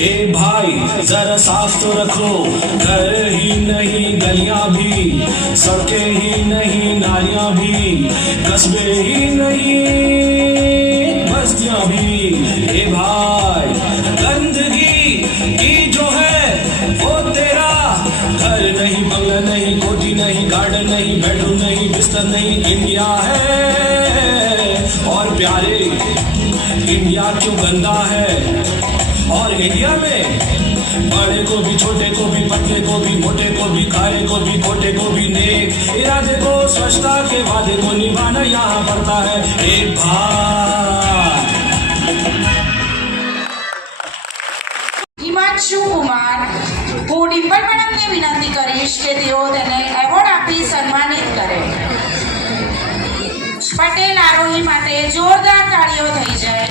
ए भाई जरा साफ तो रखो, घर ही नहीं गलियां भी, सड़कें ही नहीं नालियां भी, कस्बे ही नहीं बस्तियां भी। ए भाई गंदगी की जो है वो तेरा घर नहीं, बंगला नहीं, कोठी नहीं, गार्डन नहीं, बेडरूम नहीं, बिस्तर नहीं, इंडिया है। और प्यारे इंडिया क्यों गंदा है? और इंडिया में बड़े को भी, छोटे को भी, पतले को भी, मोटे को भी, काले को भी, खोटे को भी, नेक इरादे को, स्वच्छता के वादे को निभाना यहाँ पड़ता है। एक भाई हिमांशु कुमार, હું ડિમ્પલ મેડમને વિનંતી કરીશ કે તેઓ તેને એવોર્ડ આપી સન્માનિત કરે। પટેલ આરોહી માટે જોરદાર તાળીઓ થઈ જાય।